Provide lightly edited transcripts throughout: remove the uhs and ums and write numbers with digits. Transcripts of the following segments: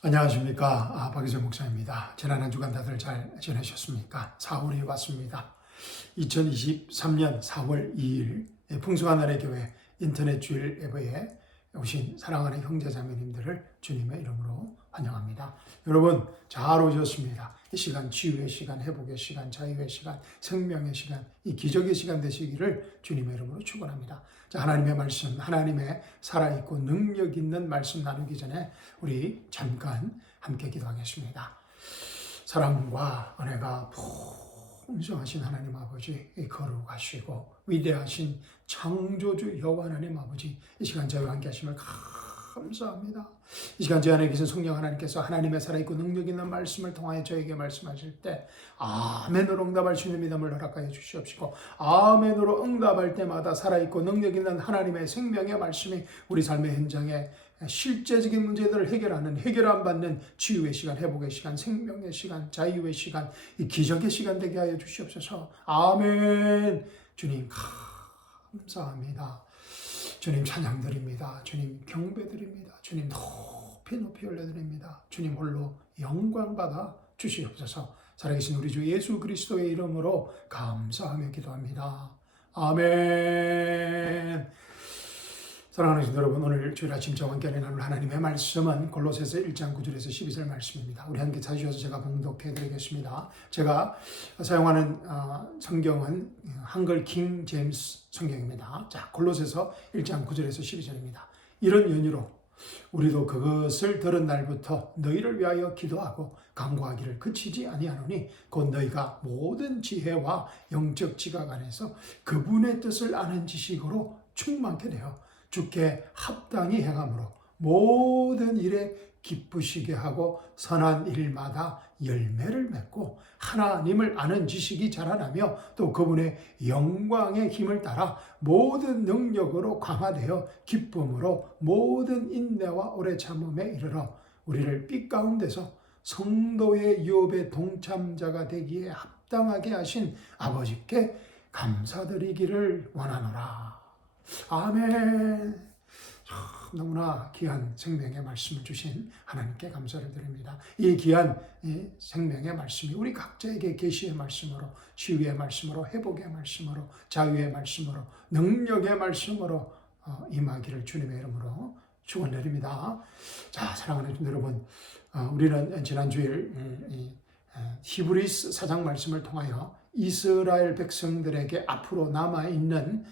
안녕하십니까. 박희정 목사입니다. 지난 한 주간 다들 잘 지내셨습니까? 4월이 왔습니다. 2023년 4월 2일 풍성한 나라의 교회 인터넷 주일 예배에 오신 사랑하는 형제자매님들을 주님의 이름으로 환영합니다. 여러분 잘 오셨습니다. 이 시간 치유의 시간, 회복의 시간, 자유의 시간, 생명의 시간, 이 기적의 시간 되시기를 주님의 이름으로 축원합니다. 자, 하나님의 말씀, 하나님의 살아있고 능력 있는 말씀 나누기 전에 우리 잠깐 함께 기도하겠습니다. 사랑과 은혜가 풍성하신 하나님 아버지 거룩하시고 위대하신 창조주 여호와 하나님 아버지, 이 시간 저희와 함께 하심을 감사합니다. 이 시간 저희 안에 계신 성령 하나님께서 하나님의 살아있고 능력 있는 말씀을 통하여 저에게 말씀하실 때 아멘으로 응답할 수 있는 믿음을 허락하여 주시옵시고, 아멘으로 응답할 때마다 살아있고 능력 있는 하나님의 생명의 말씀이 우리 삶의 현장에 실제적인 문제들을 해결 안 받는 치유의 시간, 회복의 시간, 생명의 시간, 자유의 시간, 이 기적의 시간 되게 하여 주시옵소서. 아멘. 주님 감사합니다. 주님 찬양드립니다. 주님 경배드립니다. 주님 높이 올려드립니다. 주님 홀로 영광 받아 주시옵소서. 살아계신 우리 주 예수 그리스도의 이름으로 감사하며 기도합니다. 아멘. 사랑하는 성도 여러분, 오늘 주일 아침 저와 함께 나눌 하나님의 말씀은 골로새서 1장 9절에서 12절 말씀입니다. 우리 함께 찾으셔서 제가 봉독해 드리겠습니다. 제가 사용하는 성경은 한글 킹 제임스 성경입니다. 자, 골로새서 1장 9절에서 12절입니다. 이런 연유로 우리도 그것을 들은 날부터 너희를 위하여 기도하고 간구하기를 그치지 아니하노니 곧 너희가 모든 지혜와 영적 지각 안에서 그분의 뜻을 아는 지식으로 충만케 되어 주께 합당히 행함으로 모든 일에 기쁘시게 하고 선한 일마다 열매를 맺고 하나님을 아는 지식이 자라나며 또 그분의 영광의 힘을 따라 모든 능력으로 강화되어 기쁨으로 모든 인내와 오래 참음에 이르러 우리를 빛 가운데서 성도의 유업의 동참자가 되기에 합당하게 하신 아버지께 감사드리기를 원하노라. 아멘. 너무나 귀한 생명의 말씀을 주신 하나님께 감사를 드립니다. 이 귀한 생명의 말씀이 우리 각자에게 계시의 말씀으로, 치유의 말씀으로, 회복의 말씀으로, 자유의 말씀으로, 능력의 말씀으로 임하기를 주님의 이름으로 축원드립니다. 자, 사랑하는 여러분, 우리는 지난 주일 히브리서 4장 말씀을 통하여 이스라엘 백성들에게 앞으로 남아있는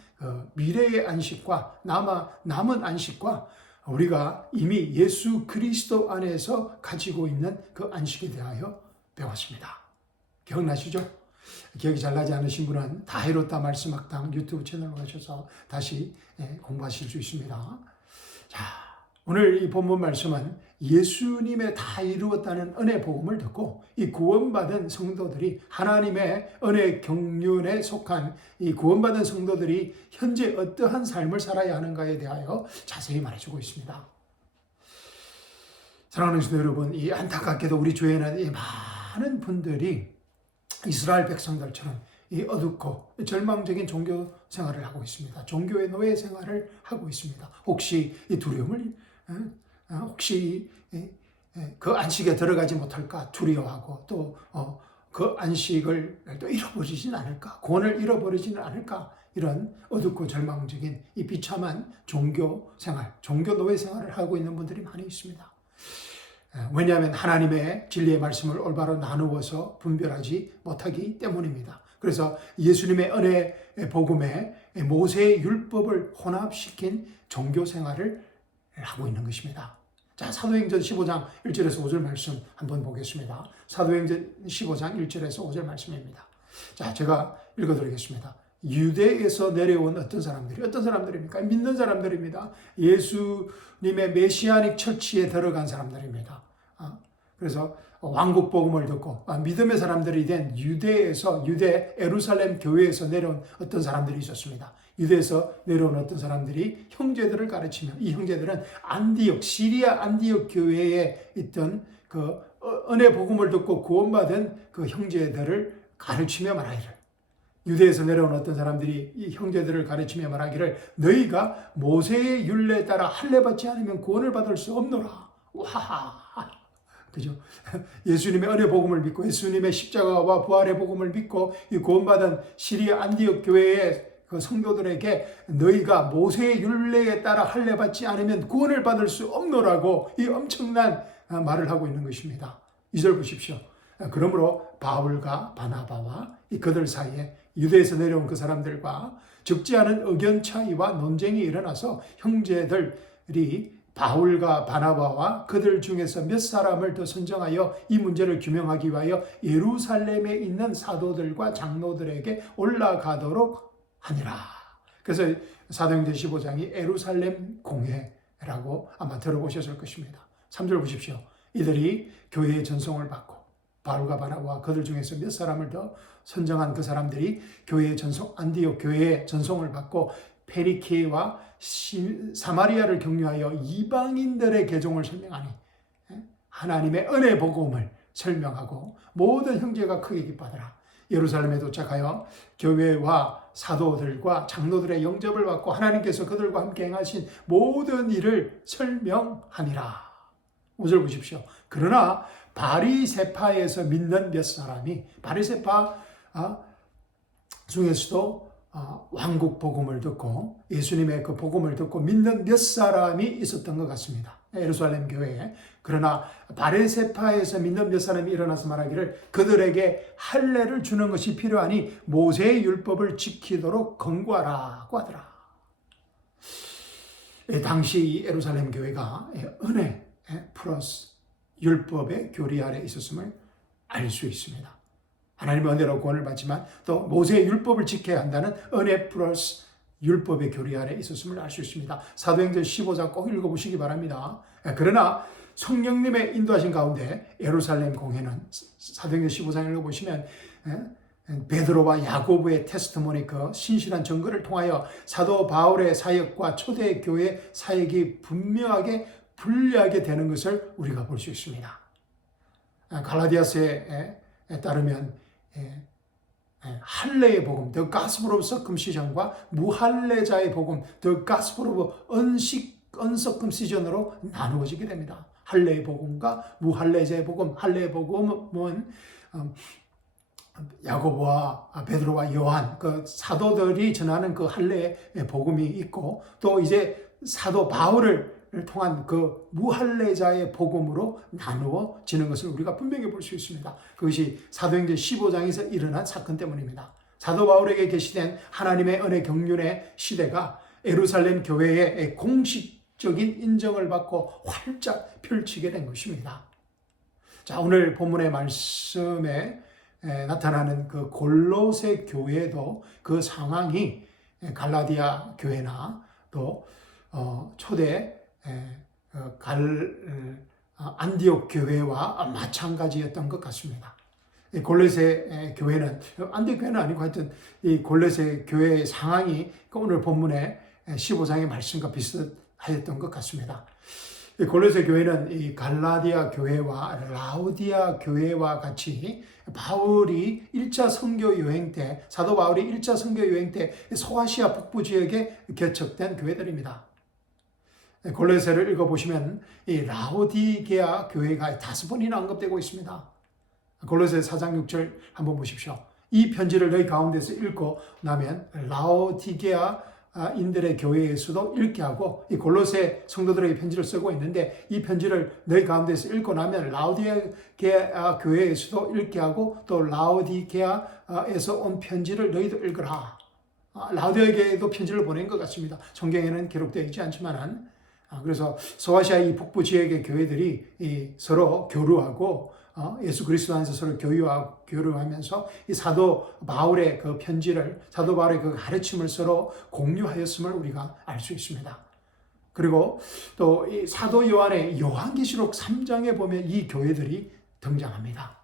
미래의 안식과 남은 안식과 우리가 이미 예수 그리스도 안에서 가지고 있는 그 안식에 대하여 배웠습니다. 기억나시죠? 기억이 잘 나지 않으신 분은 다이로타 말씀학당 유튜브 채널로 가셔서 다시 공부하실 수 있습니다. 자, 오늘 이 본문 말씀은 예수님의 다 이루었다는 은혜 복음을 듣고 이 구원받은 성도들이, 하나님의 은혜 경륜에 속한 이 구원받은 성도들이 현재 어떠한 삶을 살아야 하는가에 대하여 자세히 말해주고 있습니다. 사랑하는 성도 여러분, 이 안타깝게도 우리 교회는 이 많은 분들이 이스라엘 백성들처럼 이 어둡고 절망적인 종교 생활을 하고 있습니다. 종교의 노예 생활을 하고 있습니다. 혹시 이 두려움을 혹시 그 안식에 들어가지 못할까 두려워하고 또 그 안식을 또 잃어버리지는 않을까, 구원을 잃어버리지는 않을까, 이런 어둡고 절망적인 이 비참한 종교 생활, 종교 노예 생활을 하고 있는 분들이 많이 있습니다. 왜냐하면 하나님의 진리의 말씀을 올바로 나누어서 분별하지 못하기 때문입니다. 그래서 예수님의 은혜 복음에 모세의 율법을 혼합시킨 종교 생활을 하고 있는 것입니다. 자, 사도행전 15장 1절에서 5절 말씀 한번 보겠습니다. 사도행전 15장 1절에서 5절 말씀입니다. 자, 제가 읽어드리겠습니다. 유대에서 내려온 어떤 사람들입니까? 믿는 사람들입니다. 예수님의 메시아닉 처치에 들어간 사람들입니다. 그래서 왕국 복음을 듣고 믿음의 사람들이 된 유대 예루살렘 교회에서 내려온 어떤 사람들이 있었습니다. 유대에서 내려온 어떤 사람들이 형제들을 가르치며, 이 형제들은 시리아 안디옥 교회에 있던 그 은혜 복음을 듣고 구원받은 그 형제들을 가르치며 말하기를, 유대에서 내려온 어떤 사람들이 이 형제들을 가르치며 말하기를 너희가 모세의 율례에 따라 할례 받지 않으면 구원을 받을 수 없노라. 와, 그죠? 예수님의 은혜 복음을 믿고 예수님의 십자가와 부활의 복음을 믿고 이 구원받은 시리아 안디옥 교회의 그 성도들에게 너희가 모세의 율례에 따라 할례 받지 않으면 구원을 받을 수 없노라고 이 엄청난 말을 하고 있는 것입니다. 2절 보십시오. 그러므로 바울과 바나바와 이 그들 사이에 유대에서 내려온 그 사람들과 적지 않은 의견 차이와 논쟁이 일어나서 형제들이 바울과 바나바와 그들 중에서 몇 사람을 더 선정하여 이 문제를 규명하기 위하여 예루살렘에 있는 사도들과 장로들에게 올라가도록 하니라. 그래서 사도행전 15장이 예루살렘 공회라고 아마 들어보셨을 것입니다. 3절 보십시오. 이들이 교회의 전송을 받고 바울과 바나바와 그들 중에서 몇 사람을 더 선정한 그 사람들이 교회의 전송, 안디옥 교회의 전송을 받고 페리케와 사마리아를 격려하여 이방인들의 개종을 설명하니 하나님의 은혜 복음을 설명하고 모든 형제가 크게 기뻐하더라. 예루살렘에 도착하여 교회와 사도들과 장로들의 영접을 받고 하나님께서 그들과 함께 행하신 모든 일을 설명하니라. 5절 보십시오. 그러나 바리새파에서 믿는 몇 사람이 바리새파 중에서도 왕국 복음을 듣고 예수님의 그 복음을 듣고 믿는 몇 사람이 있었던 것 같습니다. 예루살렘 교회에. 그러나 바리새파에서 믿는 몇 사람이 일어나서 말하기를 그들에게 할례를 주는 것이 필요하니 모세의 율법을 지키도록 권고하라고 하더라. 당시 예루살렘 교회가 은혜 플러스 율법의 교리 아래 있었음을 알 수 있습니다. 하나님의 은혜로 구원을 받지만 또 모세의 율법을 지켜야 한다는 은혜 플러스 율법의 교리 아래 있었음을 알 수 있습니다. 사도행전 15장 꼭 읽어보시기 바랍니다. 그러나 성령님의 인도하신 가운데 예루살렘 공회는 사도행전 15장 읽어보시면 베드로와 야고보의 테스트모니 그 신실한 증거를 통하여 사도 바울의 사역과 초대 교회 사역이 분명하게 분리하게 되는 것을 우리가 볼 수 있습니다. 갈라디아서에 따르면 할례의 복음, The Gospel of Circumcision과 무할례자의 복음, The Gospel of Uncircumcision으로 나누어지게 됩니다. 할례의 복음과 무할례자의 복음, 할례의 복음은 야고보와 베드로와 요한 그 사도들이 전하는 그 할례의 복음이 있고 또 이제 사도 바울을 통한 그 무할례자의 복음으로 나누어지는 것을 우리가 분명히 볼 수 있습니다. 그것이 사도행전 15장에서 일어난 사건 때문입니다. 사도 바울에게 계시된 하나님의 은혜 경륜의 시대가 예루살렘 교회의 공식적인 인정을 받고 활짝 펼치게 된 것입니다. 자, 오늘 본문의 말씀에 나타나는 그 골로새 교회도 그 상황이 갈라디아 교회나 또 초대 안디옥 교회와 마찬가지였던 것 같습니다. 골로새 교회는 안디옥 교회는 아니고 하여튼 이 골로새 교회의 상황이 오늘 본문의 15장의 말씀과 비슷하였던 것 같습니다. 골로새 교회는 이 갈라디아 교회와 라우디아 교회와 같이 바울이 1차 선교 여행 때 사도 바울이 1차 선교 여행 때 소아시아 북부 지역에 개척된 교회들입니다. 골로새를 읽어보시면 이 라오디게아 교회가 5번이나 언급되고 있습니다. 골로새 4장 6절 한번 보십시오. 이 편지를 너희 가운데서 읽고 나면 라오디게아 인들의 교회에서도 읽게 하고 이 골로새 성도들에게 편지를 쓰고 있는데 이 편지를 너희 가운데서 읽고 나면 라오디게아 교회에서도 읽게 하고 또 라오디게아에서 온 편지를 너희도 읽으라. 라오디게아에도 편지를 보낸 것 같습니다. 성경에는 기록되어 있지 않지만 그래서 소아시아 이 북부 지역의 교회들이 서로 교류하고 예수 그리스도 안에서 서로 교류하면서 이 사도 바울의 그 편지를 사도 바울의 그 가르침을 서로 공유하였음을 우리가 알 수 있습니다. 그리고 또 이 사도 요한의 요한계시록 3장에 보면 이 교회들이 등장합니다.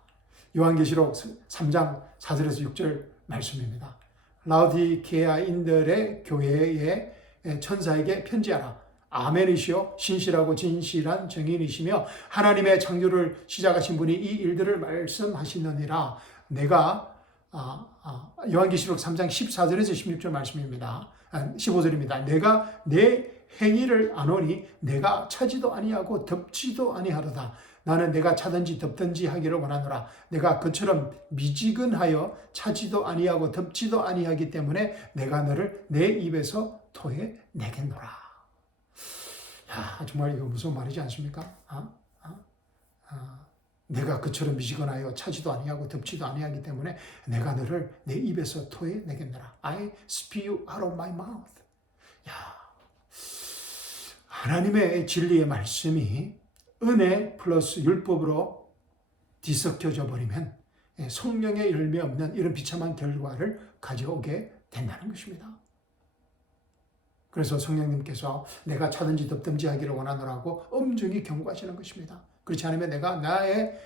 요한계시록 3장 4절에서 6절 말씀입니다. 라오디게아인들의 교회의 천사에게 편지하라. 아멘이시오 신실하고 진실한 증인이시며 하나님의 창조를 시작하신 분이 이 일들을 말씀하시느니라. 내가 요한계시록 3장 14절에서 16절 말씀입니다. 15절입니다. 내가 내 행위를 안오니 내가 차지도 아니하고 덮지도 아니하도다. 나는 내가 차든지 덮든지 하기를 원하노라. 내가 그처럼 미지근하여 차지도 아니하고 덮지도 아니하기 때문에 내가 너를 내 입에서 토해내겠노라. 야, 정말 이거 무서운 말이지 않습니까? 내가 그처럼 미지근하여 차지도 아니하고 덮지도 아니하기 때문에 내가 너를 내 입에서 토해내겠노라. I spew you out of my mouth. 야, 하나님의 진리의 말씀이 은혜 플러스 율법으로 뒤섞여져 버리면 성령의 열매 없는 이런 비참한 결과를 가져오게 된다는 것입니다. 그래서 성령님께서 내가 차든지 덮든지 하기를 원하노라고 엄중히 경고하시는 것입니다. 그렇지 않으면 내가 나의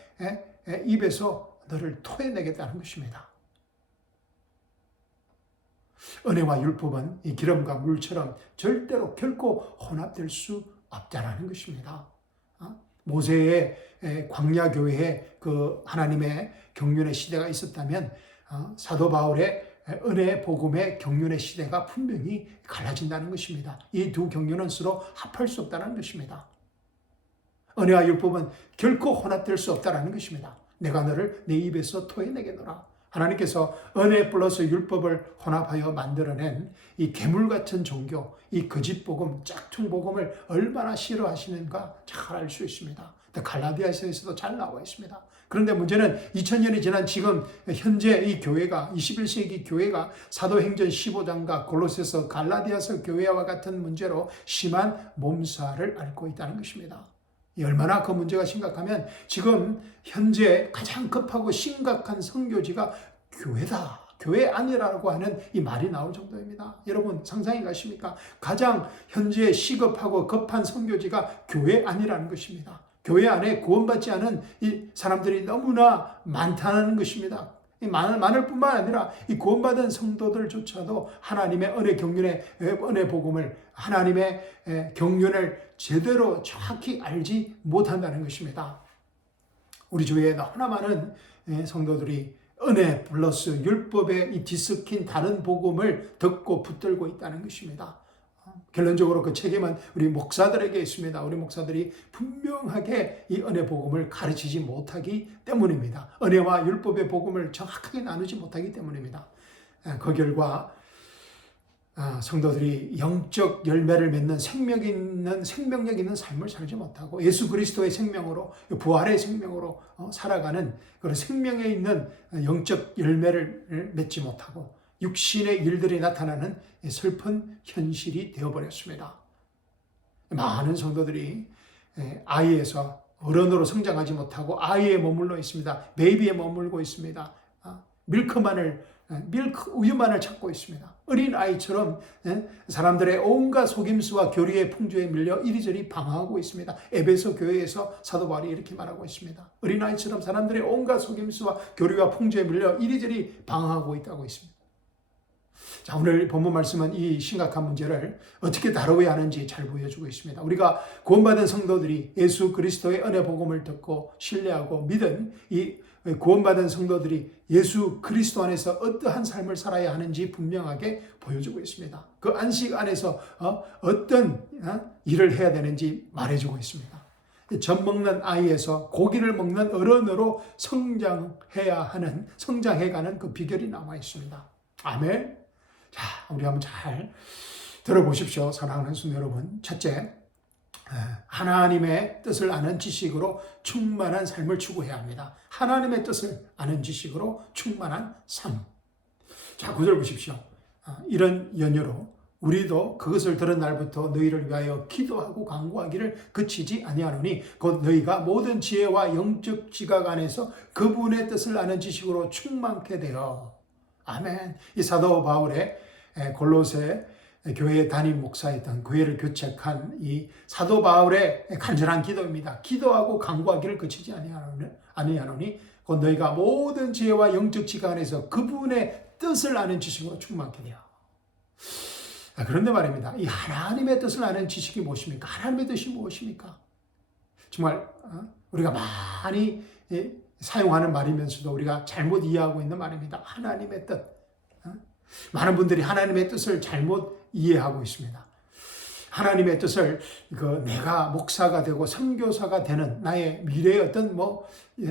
입에서 너를 토해내겠다는 것입니다. 은혜와 율법은 이 기름과 물처럼 절대로 결코 혼합될 수 없다는 것입니다. 모세의 광야 교회에 그 하나님의 경륜의 시대가 있었다면 사도 바울의 은혜 복음의 경륜의 시대가 분명히 갈라진다는 것입니다. 이 두 경륜은 서로 합할 수 없다는 것입니다. 은혜와 율법은 결코 혼합될 수 없다는 것입니다. 내가 너를 내 입에서 토해내겠노라. 하나님께서 은혜 플러스 율법을 혼합하여 만들어낸 이 괴물 같은 종교, 이 거짓 복음, 짝퉁 복음을 얼마나 싫어하시는가 잘 알 수 있습니다. 갈라디아서에서도 잘 나와 있습니다. 그런데 문제는 2000년이 지난 지금 현재 이 교회가 21세기 교회가 사도행전 15장과 골로새서 갈라디아서 교회와 같은 문제로 심한 몸살을 앓고 있다는 것입니다. 얼마나 그 문제가 심각하면 지금 현재 가장 급하고 심각한 선교지가 교회다. 교회 아니라고 하는 이 말이 나올 정도입니다. 여러분 상상이 가십니까? 가장 현재 시급하고 급한 선교지가 교회 아니라는 것입니다. 교회 안에 구원받지 않은 이 사람들이 너무나 많다는 것입니다. 많을 뿐만 아니라 이 구원받은 성도들조차도 하나님의 은혜 경륜의 은혜 복음을 하나님의 경륜을 제대로 정확히 알지 못한다는 것입니다. 우리 주위에 너무나 많은 성도들이 은혜 플러스 율법에 이 뒤섞인 다른 복음을 듣고 붙들고 있다는 것입니다. 결론적으로 그 책임은 우리 목사들에게 있습니다. 우리 목사들이 분명하게 이 은혜 복음을 가르치지 못하기 때문입니다. 은혜와 율법의 복음을 정확하게 나누지 못하기 때문입니다. 그 결과 성도들이 영적 열매를 맺는 생명력 있는 삶을 살지 못하고 예수 그리스도의 생명으로 부활의 생명으로 살아가는 그런 생명에 있는 영적 열매를 맺지 못하고 육신의 일들이 나타나는 슬픈 현실이 되어버렸습니다. 많은 성도들이 아이에서 어른으로 성장하지 못하고 아이에 머물러 있습니다. 베이비에 머물고 있습니다. 우유만을 찾고 있습니다. 어린 아이처럼 사람들의 온갖 속임수와 교리의 풍조에 밀려 이리저리 방황하고 있습니다. 에베소 교회에서 사도 바울이 이렇게 말하고 있습니다. 어린 아이처럼 사람들의 온갖 속임수와 교리와 풍조에 밀려 이리저리 방황하고 있다고 있습니다. 자, 오늘 본문 말씀은 이 심각한 문제를 어떻게 다루어야 하는지 잘 보여주고 있습니다. 우리가 구원받은 성도들이 예수 그리스도의 은혜 복음을 듣고 신뢰하고 믿은 이 구원받은 성도들이 예수 그리스도 안에서 어떠한 삶을 살아야 하는지 분명하게 보여주고 있습니다. 그 안식 안에서 어떤 일을 해야 되는지 말해주고 있습니다. 젖 먹는 아이에서 고기를 먹는 어른으로 성장해가는 그 비결이 나와 있습니다. 아멘. 자, 우리 한번 잘 들어보십시오. 사랑하는 성도 여러분. 첫째, 하나님의 뜻을 아는 지식으로 충만한 삶을 추구해야 합니다. 하나님의 뜻을 아는 지식으로 충만한 삶. 자, 9절 보십시오. 이런 연유로 우리도 그것을 들은 날부터 너희를 위하여 기도하고 간구하기를 그치지 아니하노니 곧 너희가 모든 지혜와 영적 지각 안에서 그분의 뜻을 아는 지식으로 충만케 되어. 아멘. 이 사도 바울의 골로새 교회의 담임 목사였던 교회를 교책한 이 사도 바울의 간절한 기도입니다. 기도하고 간구하기를 그치지 아니하노니 곧 너희가 모든 지혜와 영적 지각 안에서 그분의 뜻을 아는 지식으로 충만케 되어. 그런데 말입니다. 이 하나님의 뜻을 아는 지식이 무엇입니까? 하나님의 뜻이 무엇입니까? 정말 우리가 많이 사용하는 말이면서도 우리가 잘못 이해하고 있는 말입니다. 하나님의 뜻. 많은 분들이 하나님의 뜻을 잘못 이해하고 있습니다. 하나님의 뜻을 내가 목사가 되고 선교사가 되는 나의 미래의 어떤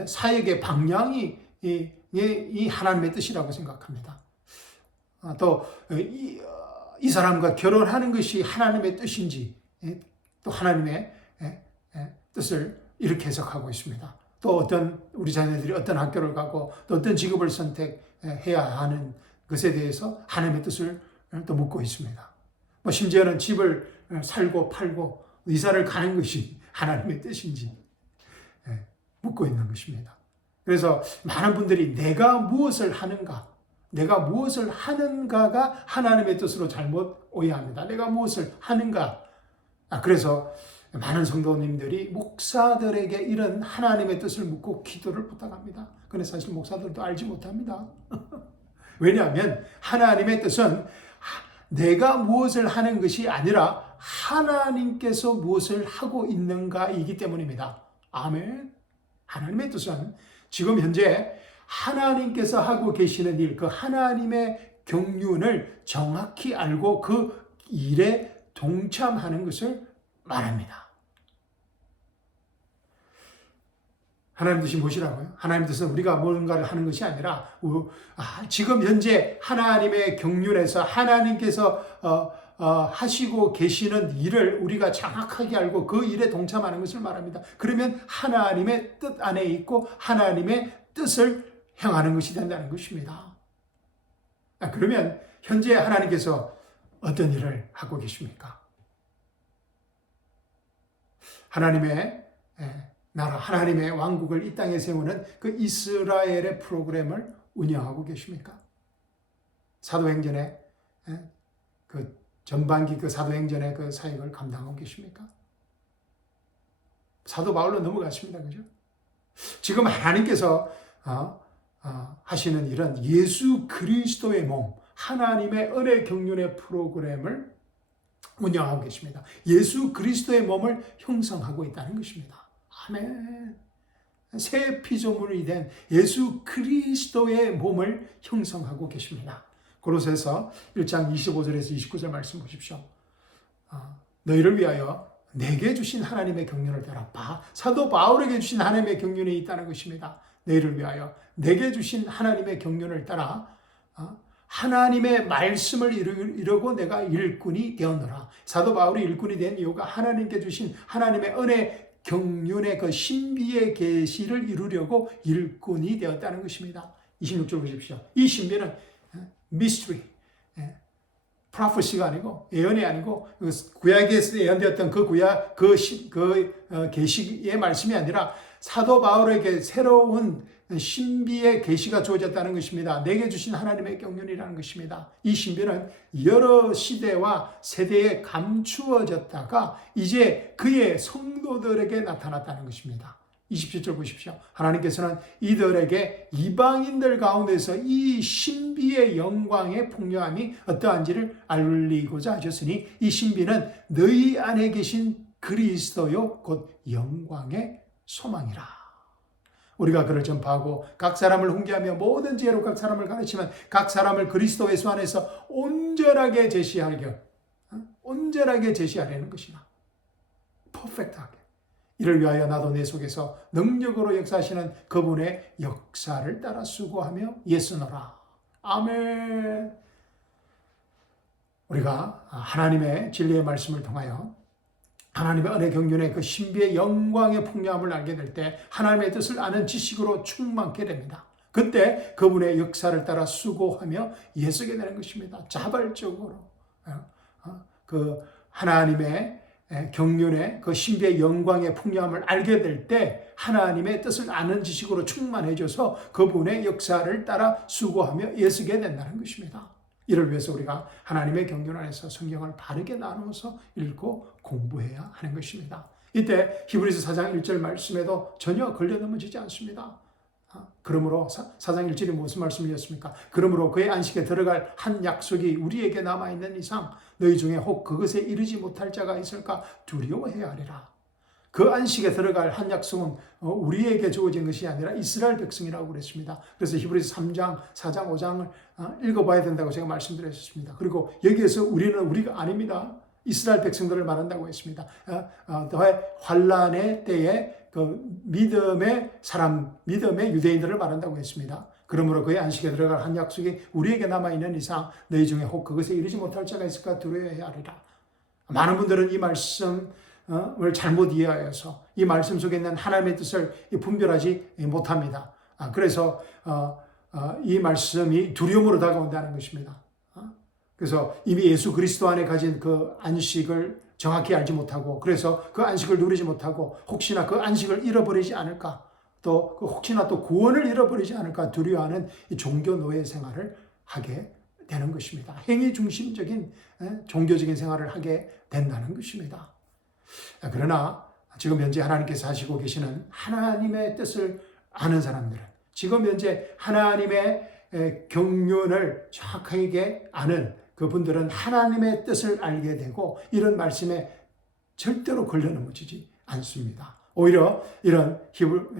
사역의 방향이 이 하나님의 뜻이라고 생각합니다. 또 이 사람과 결혼하는 것이 하나님의 뜻인지 또 하나님의 뜻을 이렇게 해석하고 있습니다. 또 우리 자녀들이 어떤 학교를 가고 또 어떤 직업을 선택해야 하는 것에 대해서 하나님의 뜻을 또 묻고 있습니다. 심지어는 집을 살고 팔고 이사를 가는 것이 하나님의 뜻인지 묻고 있는 것입니다. 그래서 많은 분들이 내가 무엇을 하는가가 하나님의 뜻으로 잘못 오해합니다. 내가 무엇을 하는가. 그래서 많은 성도님들이 목사들에게 이런 하나님의 뜻을 묻고 기도를 부탁합니다. 그런데 사실 목사들도 알지 못합니다. 왜냐하면 하나님의 뜻은 내가 무엇을 하는 것이 아니라 하나님께서 무엇을 하고 있는가이기 때문입니다. 아멘. 하나님의 뜻은 지금 현재 하나님께서 하고 계시는 일, 그 하나님의 경륜을 정확히 알고 그 일에 동참하는 것을 말합니다. 하나님 뜻이 무엇이라고요? 하나님 뜻은 우리가 뭔가를 하는 것이 아니라 지금 현재 하나님의 경륜에서 하나님께서 하시고 계시는 일을 우리가 정확하게 알고 그 일에 동참하는 것을 말합니다. 그러면 하나님의 뜻 안에 있고 하나님의 뜻을 행하는 것이 된다는 것입니다. 그러면 현재 하나님께서 어떤 일을 하고 계십니까? 하나님의 나라, 하나님의 왕국을 이 땅에 세우는 그 이스라엘의 프로그램을 운영하고 계십니까? 사도행전의 그 전반기 그 사도행전의 그 사역을 감당하고 계십니까? 사도 바울로 넘어갔습니다. 그죠? 지금 하나님께서 하시는 일은 예수 그리스도의 몸, 하나님의 은혜 경륜의 프로그램을 운영하고 계십니다. 예수 그리스도의 몸을 형성하고 있다는 것입니다. 아멘. 새 피조물이 된 예수 그리스도의 몸을 형성하고 계십니다. 고로새서 1장 25절에서 29절 말씀 보십시오. 너희를 위하여 내게 주신 하나님의 경륜을 따라 사도 바울에게 주신 하나님의 경륜이 있다는 것입니다. 너희를 위하여 내게 주신 하나님의 경륜을 따라 하나님의 말씀을 이루고 내가 일꾼이 되었노라. 사도 바울이 일꾼이 된 이유가 하나님께 주신 하나님의 은혜 경륜의 그 신비의 계시를 이루려고 일꾼이 되었다는 것입니다. 26절 보십시오. 이 신비는 mystery, prophecy가 아니고 예언이 아니고 구약에서 예언되었던 그 계시의 말씀이 아니라 사도 바울에게 새로운 신비의 계시가 주어졌다는 것입니다. 내게 주신 하나님의 경륜이라는 것입니다. 이 신비는 여러 시대와 세대에 감추어졌다가 이제 그의 성도들에게 나타났다는 것입니다. 27절 보십시오. 하나님께서는 이들에게 이방인들 가운데서 이 신비의 영광의 풍요함이 어떠한지를 알리고자 하셨으니 이 신비는 너희 안에 계신 그리스도요 곧 영광의 소망이라. 우리가 그를 전파하고 각 사람을 훈계하며 모든 지혜로 각 사람을 가르치면 각 사람을 그리스도 예수 안에서 온전하게 제시하려는 것이나 퍼펙트하게. 이를 위하여 나도 내 속에서 능력으로 역사하시는 그분의 역사를 따라 수고하며 예쓰노라. 아멘. 우리가 하나님의 진리의 말씀을 통하여 하나님의 은혜 경륜의 그 신비의 영광의 풍요함을 알게 될 때 하나님의 뜻을 아는 지식으로 충만케 됩니다. 그때 그분의 역사를 따라 수고하며 예쓰게 되는 것입니다. 자발적으로 그 하나님의 경륜의 그 신비의 영광의 풍요함을 알게 될 때 하나님의 뜻을 아는 지식으로 충만해져서 그분의 역사를 따라 수고하며 예쓰게 된다는 것입니다. 이를 위해서 우리가 하나님의 경륜 안에서 성경을 바르게 나누어서 읽고 공부해야 하는 것입니다. 이때 히브리서 4장 1절 말씀에도 전혀 걸려 넘어지지 않습니다. 그러므로 4장 1절이 무슨 말씀이었습니까? 그러므로 그의 안식에 들어갈 한 약속이 우리에게 남아있는 이상 너희 중에 혹 그것에 이르지 못할 자가 있을까 두려워해야 하리라. 그 안식에 들어갈 한 약속은 우리에게 주어진 것이 아니라 이스라엘 백성이라고 그랬습니다. 그래서 히브리서 3장, 4장, 5장을 읽어봐야 된다고 제가 말씀드렸습니다. 그리고 여기에서 우리가 아닙니다. 이스라엘 백성들을 말한다고 했습니다. 너의 환란의 때에 그 믿음의 사람, 믿음의 유대인들을 말한다고 했습니다. 그러므로 그의 안식에 들어갈 한 약속이 우리에게 남아있는 이상 너희 중에 혹 그것에 이르지 못할 자가 있을까 두려워해야 하리라. 많은 분들은 이 말씀을 잘못 이해하여서 이 말씀 속에 있는 하나님의 뜻을 분별하지 못합니다. 그래서 이 말씀이 두려움으로 다가온다는 것입니다. 그래서 이미 예수 그리스도 안에 가진 그 안식을 정확히 알지 못하고, 그래서 그 안식을 누리지 못하고 혹시나 그 안식을 잃어버리지 않을까, 또 혹시나 또 구원을 잃어버리지 않을까 두려워하는 이 종교 노예 생활을 하게 되는 것입니다. 행위 중심적인 종교적인 생활을 하게 된다는 것입니다. 그러나 지금 현재 하나님께서 하시고 계시는 하나님의 뜻을 아는 사람들은, 지금 현재 하나님의 경륜을 정확하게 아는 그분들은 하나님의 뜻을 알게 되고 이런 말씀에 절대로 걸려넘어지지 않습니다. 오히려 이런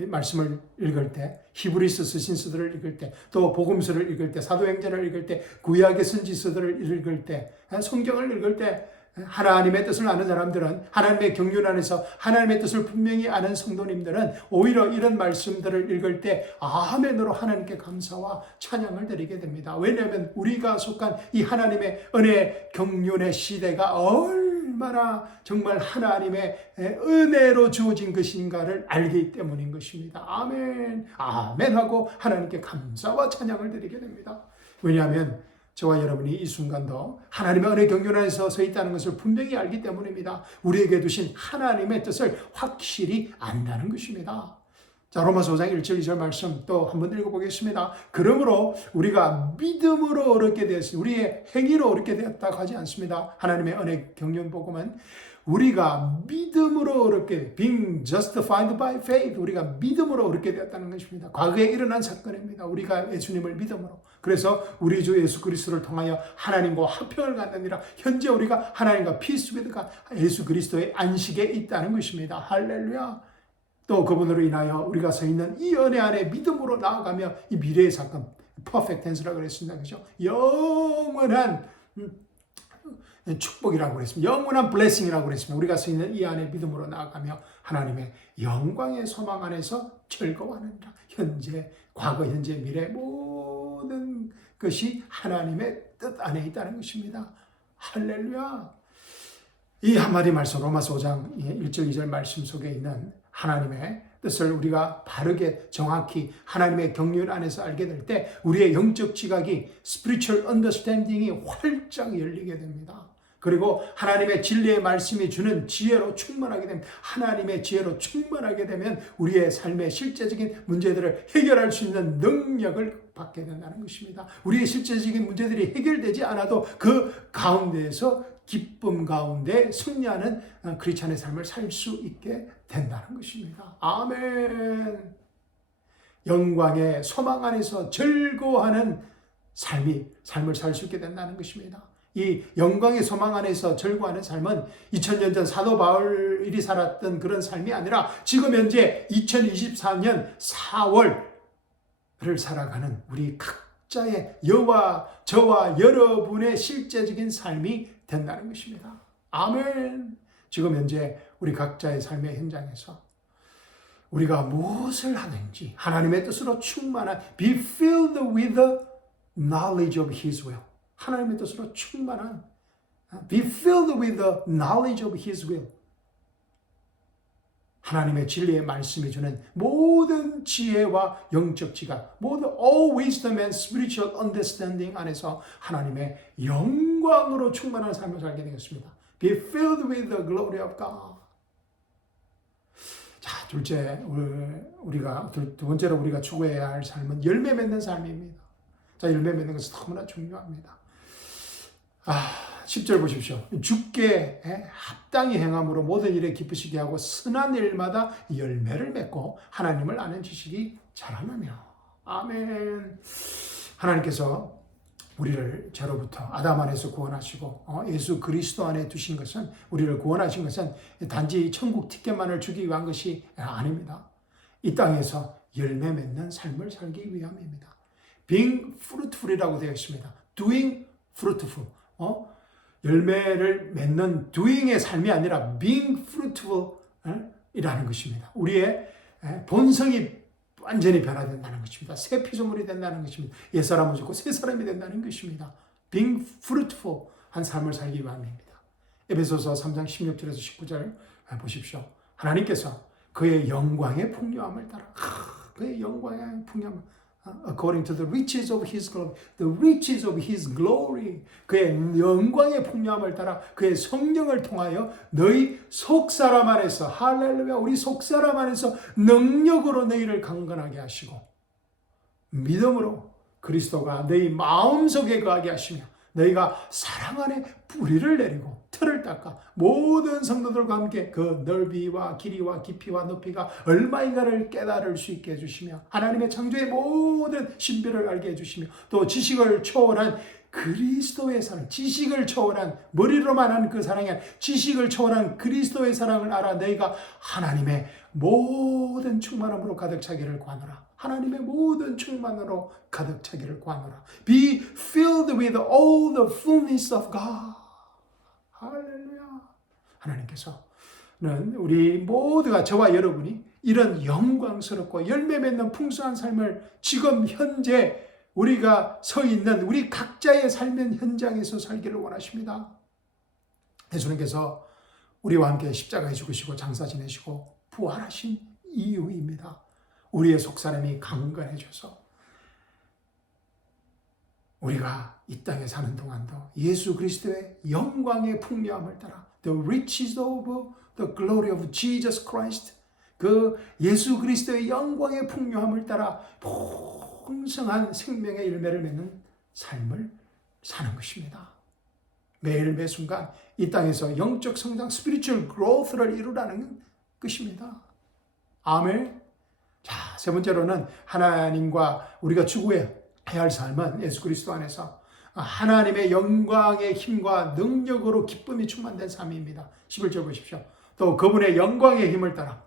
말씀을 읽을 때, 히브리서 서신서들을 읽을 때, 또 복음서를 읽을 때, 사도행전을 읽을 때, 구약의 선지서들을 읽을 때, 성경을 읽을 때 하나님의 뜻을 아는 사람들은, 하나님의 경륜 안에서 하나님의 뜻을 분명히 아는 성도님들은 오히려 이런 말씀들을 읽을 때 아멘으로 하나님께 감사와 찬양을 드리게 됩니다. 왜냐하면 우리가 속한 이 하나님의 은혜 경륜의 시대가 얼마나 정말 하나님의 은혜로 주어진 것인가를 알기 때문인 것입니다. 아멘, 아멘 하고 하나님께 감사와 찬양을 드리게 됩니다. 왜냐하면 저와 여러분이 이 순간도 하나님의 은혜 경륜 안에서 서 있다는 것을 분명히 알기 때문입니다. 우리에게 두신 하나님의 뜻을 확실히 안다는 것입니다. 자, 로마서 5장 1절 2절 말씀 또 한번 읽어보겠습니다. 그러므로 우리가 믿음으로 얻게 되었으니, 우리의 행위로 얻게 되었다고 하지 않습니다. 하나님의 은혜 경륜 복음은 우리가 믿음으로 얻게, being justified by faith, 우리가 믿음으로 얻게 되었다는 것입니다. 과거에 일어난 사건입니다. 우리가 예수님을 믿음으로, 그래서 우리 주 예수 그리스도를 통하여 하나님과 화평을 갖느니라. 현재 우리가 하나님과 peace with God, 예수 그리스도의 안식에 있다는 것입니다. 할렐루야. 또 그분으로 인하여 우리가 서 있는 이 은혜 안에 믿음으로 나아가며 이 미래의 사건, perfect tense라고 그랬습니다. 그죠? 영원한 축복이라고 그랬습니다. 영원한 blessing이라고 그랬습니다. 우리가 서 있는 이 안에 믿음으로 나아가며 하나님의 영광의 소망 안에서 즐거워하느니라. 현재, 과거, 현재, 미래 모든 것이 하나님의 뜻 안에 있다는 것입니다. 할렐루야. 이 한마디 말씀, 로마서 5장 1절 2절 말씀 속에 있는 하나님의 뜻을 우리가 바르게 정확히 하나님의 경륜 안에서 알게 될 때 우리의 영적 지각이, spiritual understanding이 활짝 열리게 됩니다. 그리고 하나님의 진리의 말씀이 주는 지혜로 충만하게 됩니다. 하나님의 지혜로 충만하게 되면 우리의 삶의 실제적인 문제들을 해결할 수 있는 능력을 받게 된다는 것입니다. 우리의 실제적인 문제들이 해결되지 않아도 그 가운데에서 기쁨 가운데 승리하는 크리스찬의 삶을 살 수 있게 된다는 것입니다. 아멘. 영광의 소망 안에서 즐거워하는 삶을 살 수 있게 된다는 것입니다. 이 영광의 소망 안에서 즐거워하는 삶은 2000년 전 사도 바울이 살았던 그런 삶이 아니라 지금 현재 2024년 4월을 살아가는 우리 각자의 저와 여러분의 실제적인 삶이 된다는 것입니다. 아멘. 지금 현재 우리 각자의 삶의 현장에서 우리가 무엇을 하는지 하나님의 뜻으로 충만한, be filled with the knowledge of His will. 하나님의 뜻으로 충만한, be filled with the knowledge of His will. 하나님의 진리의 말씀이 주는 모든 지혜와 영적 지각, 모든 all wisdom and spiritual understanding 안에서 하나님의 영광으로 충만한 삶을 살게 되겠습니다. Be filled with the glory of God. 자, 두 번째로 우리가 추구해야 할 삶은 열매 맺는 삶입니다. 자, 열매 맺는 것은 너무나 중요합니다. 10절 보십시오. 주께 합당히 행함으로 모든 일에 기쁘시게 하고 선한 일마다 열매를 맺고 하나님을 아는 지식이 자라나며. 아멘. 하나님께서 우리를 죄로부터 아담 안에서 구원하시고 예수 그리스도 안에 두신 것은, 우리를 구원하신 것은 단지 천국 티켓만을 주기 위한 것이 아닙니다. 이 땅에서 열매 맺는 삶을 살기 위함입니다. Being fruitful이라고 되어 있습니다. Doing fruitful. 열매를 맺는 doing의 삶이 아니라 being fruitful 이라는 것입니다. 우리의 본성이 완전히 변화된다는 것입니다. 새 피조물이 된다는 것입니다. 옛사람은 죽고 새 사람이 된다는 것입니다. being fruitful 한 삶을 살기 위함입니다. 에베소서 3장 16절에서 19절 보십시오. 하나님께서 그의 영광의 풍요함을 따라 그의 영광의 풍요함 according to the riches of his glory, the riches of his glory, 그의 영광의 풍요함을 따라 그의 성령을 통하여 너희 속사람 안에서 할렐루야 우리 속사람 안에서 능력으로 너희를 강건하게 하시고 믿음으로 그리스도가 너희 마음속에 거하게 하시며 너희가 사랑 안에 뿌리를 내리고 틀을 닦아 모든 성도들과 함께 그 넓이와 길이와 깊이와 높이가 얼마인가를 깨달을 수 있게 해주시며 하나님의 창조의 모든 신비를 알게 해주시며 또 지식을 초월한 그리스도의 사랑, 지식을 초월한 머리로만 하는 그 사랑이 아니라 지식을 초월한 그리스도의 사랑을 알아 너희가 하나님의 모든 충만함으로 가득 차기를 구하노라. 하나님의 모든 충만으로 가득 차기를 구하노라. Be filled with all the fullness of God. 할렐루야. 하나님께서는 우리 모두가 저와 여러분이 이런 영광스럽고 열매 맺는 풍성한 삶을 지금 현재 우리가 서 있는 우리 각자의 삶의 현장에서 살기를 원하십니다. 예수님께서 우리와 함께 십자가에 죽으시고 장사 지내시고 부활하신 이유입니다. 우리의 속사람이 강건해져서 우리가 이 땅에 사는 동안도 예수 그리스도의 영광의 풍요함을 따라 the riches of the glory of Jesus Christ 그 예수 그리스도의 영광의 풍요함을 따라 풍성한 생명의 열매를 맺는 삶을 사는 것입니다. 매일 매순간 이 땅에서 영적 성장 spiritual growth를 이루라는 것입니다. 아멘. 자, 세 번째로는 하나님과 우리가 추구해야 할 삶은 예수 그리스도 안에서 하나님의 영광의 힘과 능력으로 기쁨이 충만된 삶입니다. 11절 보십시오. 또 그분의 영광의 힘을 따라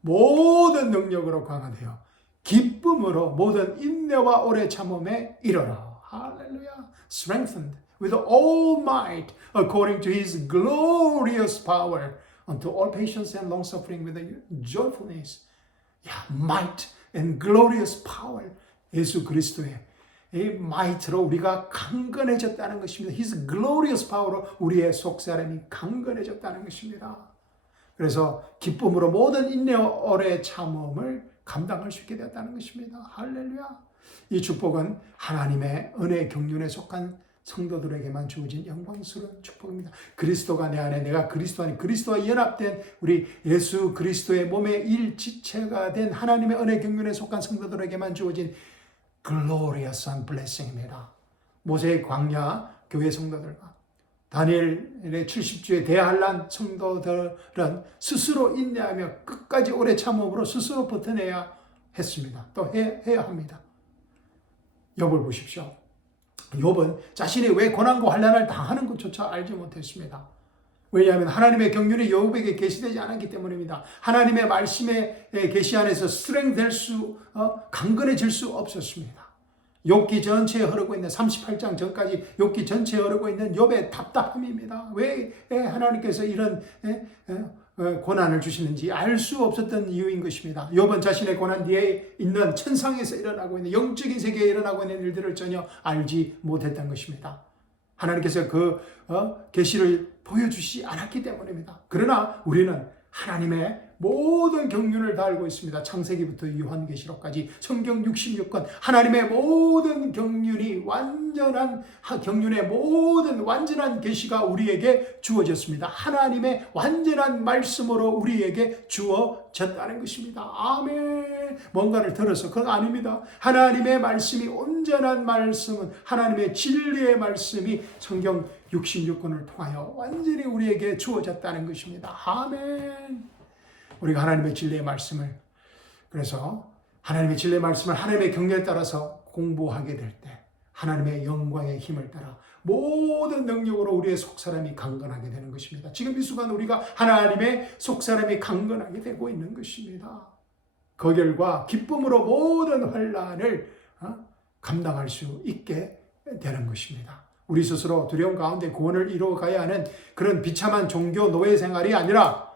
모든 능력으로 강화되어 기쁨으로 모든 인내와 오래 참음에 이르라. 할렐루야. Strengthened with all might according to his glorious power unto all patience and long suffering with joyfulness. might and glorious power. 예수 그리스도의 이 might로 우리가 강건해졌다는 것입니다. His glorious power로 우리의 속사람이 강건해졌다는 것입니다. 그래서 기쁨으로 모든 인내와 오래 참음을 감당할 수 있게 되었다는 것입니다. 할렐루야. 이 축복은 하나님의 은혜 경륜에 속한 성도들에게만 주어진 영광스러운 축복입니다. 그리스도가 내 안에 내가 그리스도 안에 그리스도와 연합된 우리 예수 그리스도의 몸의 일지체가 된 하나님의 은혜 경륜에 속한 성도들에게만 주어진 glorious blessing입니다. 모세의 광야 교회 성도들과 다니엘의 70주의 대환란 성도들은 스스로 인내하며 끝까지 오래 참음으로 스스로 버텨내야 했습니다. 또 해야 합니다. 욥을 보십시오. 욥은 자신이 왜 고난과 환난을 당하는 것조차 알지 못했습니다. 왜냐하면 하나님의 경륜이 욥에게 계시되지 않았기 때문입니다. 하나님의 말씀의 계시 안에서 강건해질 수 없었습니다. 욥기 전체에 흐르고 있는 38장 전까지 욥기 전체에 흐르고 있는 욥의 답답함입니다. 왜 하나님께서 이런 고난을 주시는지 알 수 없었던 이유인 것입니다. 욥은 자신의 고난 뒤에 있는 천상에서 일어나고 있는 영적인 세계에 일어나고 있는 일들을 전혀 알지 못했던 것입니다. 하나님께서 그 계시를 보여주시지 않았기 때문입니다. 그러나 우리는 하나님의 모든 경륜을 다 알고 있습니다. 창세기부터 요한계시록까지 성경 66권 하나님의 모든 경륜이 경륜의 모든 완전한 계시가 우리에게 주어졌습니다. 하나님의 완전한 말씀으로 우리에게 주어졌다는 것입니다. 아멘. 뭔가를 들어서 그건 아닙니다. 하나님의 말씀이 온전한 말씀은 하나님의 진리의 말씀이 성경 66권을 통하여 완전히 우리에게 주어졌다는 것입니다. 아멘. 우리가 하나님의 진리의 말씀을 그래서 하나님의 진리의 말씀을 하나님의 경륜에 따라서 공부하게 될 때 하나님의 영광의 힘을 따라 모든 능력으로 우리의 속사람이 강건하게 되는 것입니다. 지금 이 순간 우리가 하나님의 속사람이 강건하게 되고 있는 것입니다. 그 결과 기쁨으로 모든 환난을 감당할 수 있게 되는 것입니다. 우리 스스로 두려움 가운데 구원을 이루어가야 하는 그런 비참한 종교 노예 생활이 아니라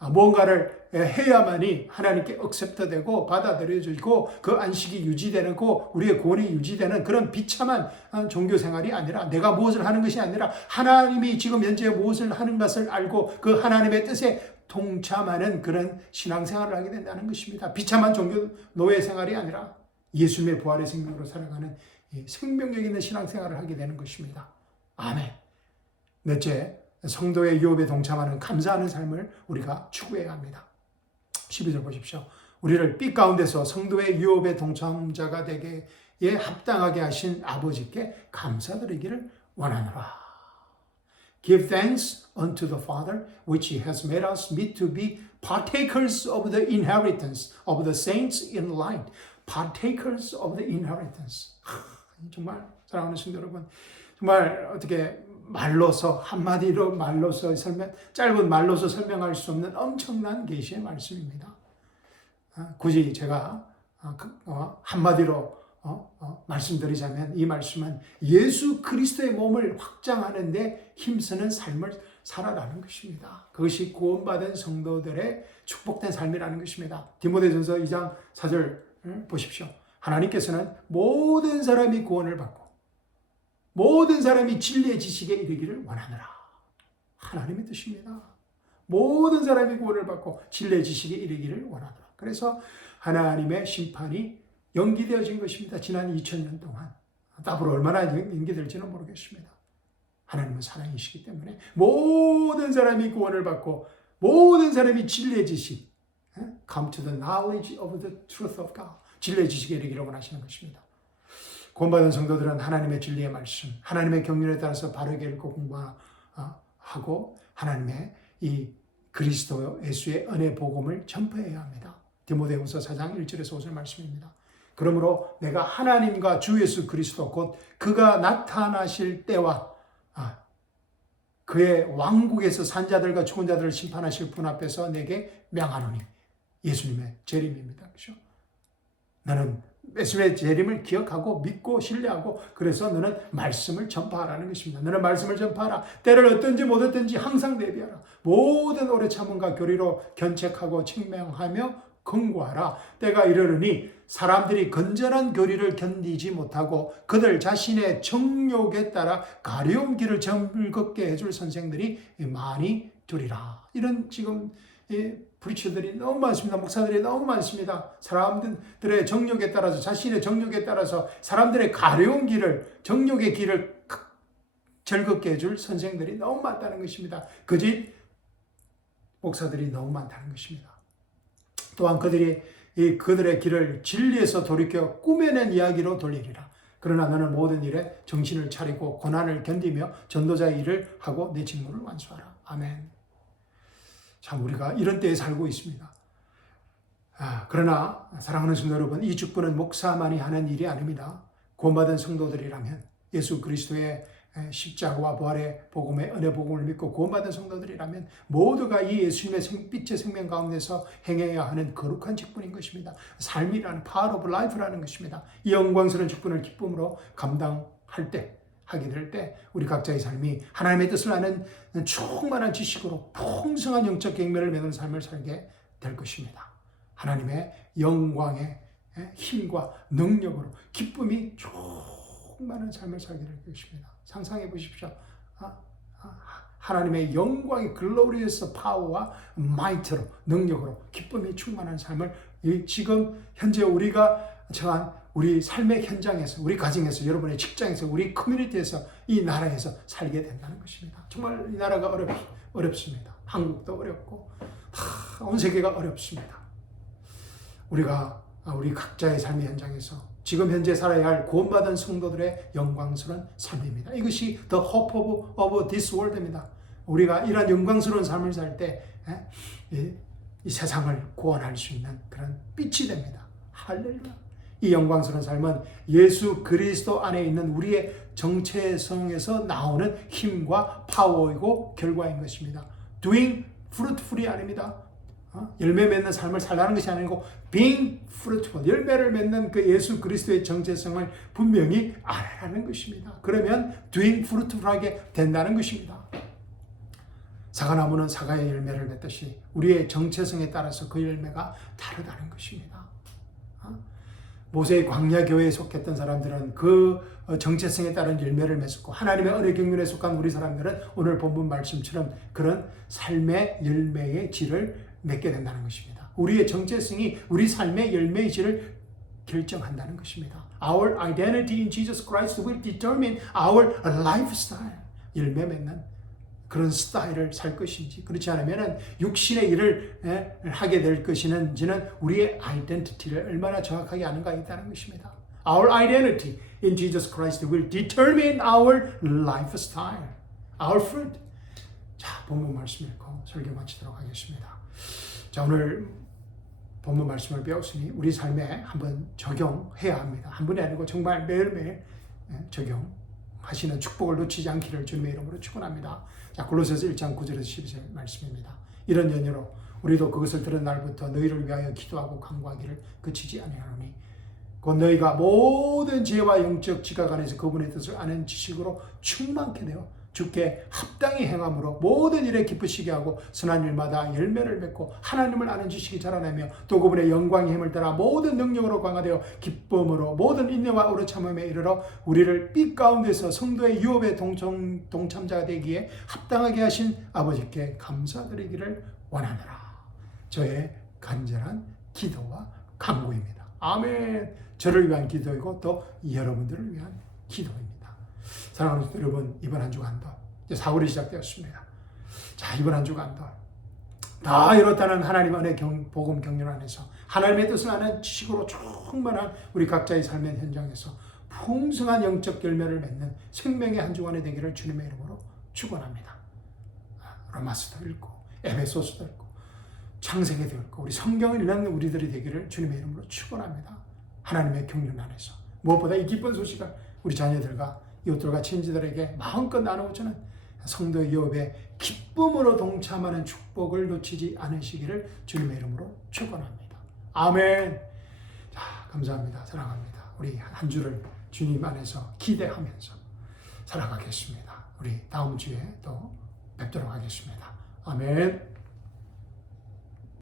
무언가를 해야만이 하나님께 억셉트되고 받아들여지고 그 안식이 유지되고 우리의 구원이 유지되는 그런 비참한 종교 생활이 아니라 내가 무엇을 하는 것이 아니라 하나님이 지금 현재 무엇을 하는 것을 알고 그 하나님의 뜻에 동참하는 그런 신앙생활을 하게 된다는 것입니다. 비참한 종교 노예 생활이 아니라 예수님의 부활의 생명으로 살아가는 생명력 있는 신앙생활을 하게 되는 것입니다. 아멘. 넷째, 성도의 유업에 동참하는 감사하는 삶을 우리가 추구해야 합니다. 12절 보십시오. 우리를 빛 가운데서 성도의 유업의 동참자가 되게 합당하게 하신 아버지께 감사드리기를 원하노라. Give thanks unto the Father, which has made us meet to be partakers of the inheritance of the saints in light. Partakers of the inheritance. 정말 사랑하는 성도 여러분, 정말 어떻게 말로서 한마디로 말로서 짧은 말로서 설명할 수 없는 엄청난 계시의 말씀입니다. 굳이 제가 한마디로 말씀드리자면 이 말씀은 예수 그리스도의 몸을 확장하는 데 힘쓰는 삶을 살아가는 것입니다. 그것이 구원받은 성도들의 축복된 삶이라는 것입니다. 디모데전서 2장 4절 보십시오. 하나님께서는 모든 사람이 구원을 받고 모든 사람이 진리의 지식에 이르기를 원하노라. 하나님의 뜻입니다. 모든 사람이 구원을 받고 진리의 지식에 이르기를 원하노라. 그래서 하나님의 심판이 연기되어진 것입니다. 지난 2000년 동안. 앞으로 얼마나 연기될지는 모르겠습니다. 하나님은 사랑이시기 때문에 모든 사람이 구원을 받고 모든 사람이 진리의 지식, come to the knowledge of the truth of God, 진리의 지식에 이르기를 원하시는 것입니다. 구원받은 성도들은 하나님의 진리의 말씀, 하나님의 경륜에 따라서 바르게 읽고 공부하고 하나님의 이 그리스도 예수의 은혜 복음을 전파해야 합니다. 디모데후서 4장 1절에서 5절 말씀입니다. 그러므로 내가 하나님과 주 예수 그리스도 곧 그가 나타나실 때와 그의 왕국에서 산자들과 죽은 자들을 심판하실 분 앞에서 내게 명하노니, 예수님의 재림입니다. 그렇죠? 나는 예수님의 재림을 기억하고 믿고 신뢰하고 그래서 너는 말씀을 전파하라는 것입니다. 너는 말씀을 전파하라. 때를 어떤지 못 어떤지 항상 대비하라. 모든 오래 참음과 교리로 견책하고 책명하며 권고하라. 때가 이르르니 사람들이 건전한 교리를 견디지 못하고 그들 자신의 정욕에 따라 가려운 길을 즐겁게 해줄 선생들이 많이 두리라. 이런 지금 프리처들이 너무 많습니다. 목사들이 너무 많습니다. 사람들의 정욕에 따라서 자신의 정욕에 따라서 사람들의 가려운 길을 정욕의 길을 즐겁게 해줄 선생들이 너무 많다는 것입니다. 거짓 목사들이 너무 많다는 것입니다. 또한 그들의 길을 진리에서 돌이켜 꾸며낸 이야기로 돌리리라. 그러나 너는 모든 일에 정신을 차리고 고난을 견디며 전도자의 일을 하고 내 직무를 완수하라. 아멘. 참 우리가 이런 때에 살고 있습니다. 그러나 사랑하는 성도 여러분, 이 직분은 목사만이 하는 일이 아닙니다. 구원받은 성도들이라면 예수 그리스도의 십자가와 부활의 복음의 은혜 복음을 믿고 구원받은 성도들이라면 모두가 이 예수님의 빛의 생명 가운데서 행해야 하는 거룩한 직분인 것입니다. 삶이라는 power of life라는 것입니다. 이 영광스러운 직분을 기쁨으로 감당할 때, 하게 될 때 우리 각자의 삶이 하나님의 뜻을 아는 충만한 지식으로 풍성한 영적 경매를 맺는 삶을 살게 될 것입니다. 하나님의 영광의 힘과 능력으로 기쁨이 충만한 삶을 살게 될 것입니다. 상상해 보십시오. 하나님의 영광의 글로리어스 파워와 마이트로, 능력으로 기쁨이 충만한 삶을 지금 현재 우리가 처한 우리 삶의 현장에서, 우리 가정에서, 여러분의 직장에서, 우리 커뮤니티에서, 이 나라에서 살게 된다는 것입니다. 정말 이 나라가 어렵습니다. 한국도 어렵고 온 세계가 어렵습니다. 우리가 우리 각자의 삶의 현장에서 지금 현재 살아야 할 구원받은 성도들의 영광스러운 삶입니다. 이것이 the hope of this world입니다. 우리가 이런 영광스러운 삶을 살 때 이 세상을 구원할 수 있는 그런 빛이 됩니다. 할렐루야. 이 영광스러운 삶은 예수 그리스도 안에 있는 우리의 정체성에서 나오는 힘과 파워이고 결과인 것입니다. Doing fruitful이 아닙니다. 열매 맺는 삶을 살라는 것이 아니고 being fruitful, 열매를 맺는 그 예수 그리스도의 정체성을 분명히 알아라는 것입니다. 그러면 doing fruitful하게 된다는 것입니다. 사과나무는 사과의 열매를 맺듯이 우리의 정체성에 따라서 그 열매가 다르다는 것입니다. 모세의 광야 교회에 속했던 사람들은 그 정체성에 따른 열매를 맺었고, 하나님의 은혜 경륜에 속한 우리 사람들은 오늘 본문 말씀처럼 그런 삶의 열매의 질을 맺게 된다는 것입니다. 우리의 정체성이 우리 삶의 열매의 질을 결정한다는 것입니다. Our identity in Jesus Christ will determine our lifestyle. 열매 맺는 그런 스타일을 살 것인지, 그렇지 않으면 육신의 일을 하게 될 것인지는 우리의 아이덴티티를 얼마나 정확하게 아는가에 있다는 것입니다. Our identity in Jesus Christ will determine our lifestyle, our fruit. 자, 본문 말씀 읽고 설교 마치도록 하겠습니다. 자, 오늘 본문 말씀을 배웠으니 우리 삶에 한번 적용해야 합니다. 한 번이 아니고 정말 매일매일 적용하시는 축복을 놓치지 않기를 주님의 이름으로 축원합니다. 자, 골로새서 1장 9절에서 12절 말씀입니다. 이런 연유로 우리도 그것을 들은 날부터 너희를 위하여 기도하고 간구하기를 그치지 아니하노니 곧 너희가 모든 지혜와 영적 지각 안에서 그분의 뜻을 아는 지식으로 충만케 되어 주께 합당히 행함으로 모든 일에 기쁘시게 하고 선한 일마다 열매를 맺고 하나님을 아는 지식이 자라나며 또 그분의 영광의 힘을 따라 모든 능력으로 강화되어 기쁨으로 모든 인내와 오래 참음에 이르러 우리를 빛 가운데서 성도의 유업에 동참자가 되기에 합당하게 하신 아버지께 감사드리기를 원하노라. 저의 간절한 기도와 간구입니다. 아멘. 저를 위한 기도이고 또 여러분들을 위한 기도입니다. 사랑하는 여러분, 이번 한 주간도 이제 4월이 시작되었습니다. 자, 이번 한 주간도 다 이렇다는 하나님 안의 복음 경륜 안에서 하나님의 뜻을 아는 지식으로 충만한 우리 각자의 삶의 현장에서 풍성한 영적 열매를 맺는 생명의 한 주간이 되기를 주님의 이름으로 축원합니다. 로마서도 읽고 에베소서도 읽고 창세기도 읽고 우리 성경을 읽는 우리들이 되기를 주님의 이름으로 축원합니다. 하나님의 경륜 안에서 무엇보다 이 기쁜 소식을 우리 자녀들과 이웃들과 친지들에게 마음껏 나누어주는 성도의 유업에 기쁨으로 동참하는 축복을 놓치지 않으시기를 주님의 이름으로 축원합니다. 아멘. 자, 감사합니다. 사랑합니다. 우리 한 주를 주님 안에서 기대하면서 살아가겠습니다. 우리 다음 주에 또 뵙도록 하겠습니다. 아멘.